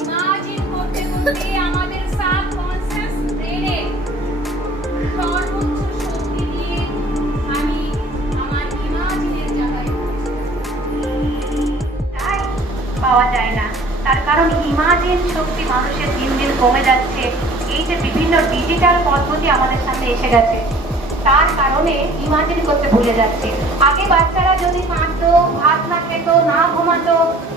Imagine করতে করতে আমাদের সাবকনসিয়াস ব্রেনে সর্বোচ্চ শক্তি দিয়ে আমি আমার ইমাজিনের জায়গায় তাই পাওয়া যায় না। তার কারণ ইমাজিন শক্তি মানুষের দিন দিন কমে যাচ্ছে। এই যে বিভিন্ন ডিজিটাল পদ্ধতি আমাদের সামনে এসে গেছে, তার কারণে ইমাজিন করতে ভুলে যাচ্ছে। আগে বাচ্চারা যদি কাঁদতো, ভাত না খেত, না ঘুমাতো,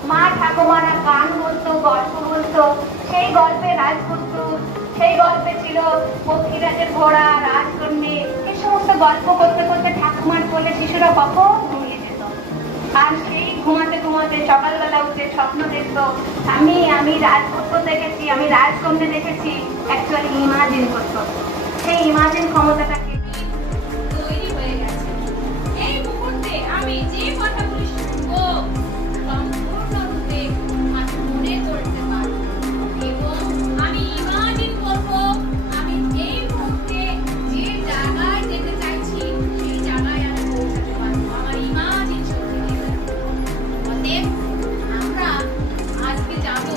মা ঠাকুমারা গান বলতো, গল্প বলতো, সেই গল্পে রাজপুত্র, সেই গল্পে ছিল পক্ষীরাজের ঘোড়া, রাজকন্যা, এই সমস্ত গল্প করতে করতে ঠাকুমার কোলে শিশুরা কখন ঘুমিয়ে যেত। আর সেই ঘুমাতে ঘুমাতে সকালবেলা উঠে স্বপ্ন দেখতো, আমি রাজপুত্র দেখেছি, আমি রাজকন্যা দেখেছি। অ্যাকচুয়ালি ইমাজিন করতো। সেই ইমাজিন ক্ষমতাটাকে তৈরি হয়ে গেছে। এই মুহূর্তে আমি যে কথাগুলি শুনবো সম্পূর্ণরূপে আমি মনে করতে পারবো এবং আমি ইমাজিন করবো আমি এই মুহূর্তে যে জায়গায় যেতে চাইছি সেই জায়গায় আমি পৌঁছাতে পারবো আমার ইমাজিন শক্তি দিয়ে। অতএব আমরা আজকে যাব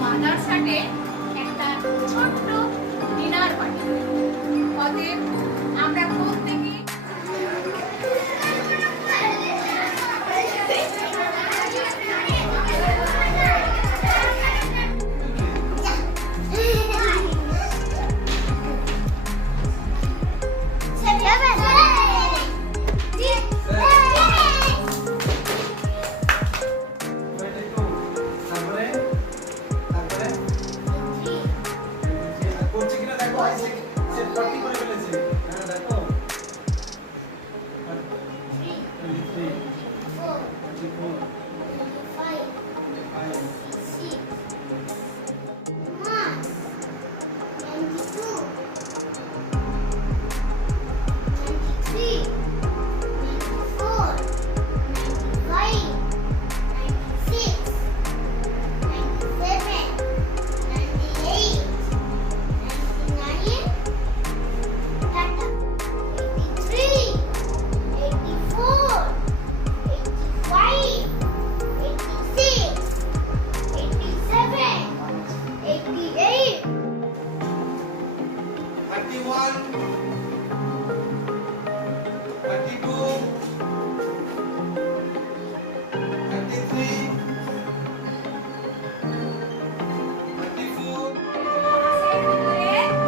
মাদ্রাসাতে একটা ছোট্ট ডিনার পার্টি। অতএব আমরা প্রত্যেকে One.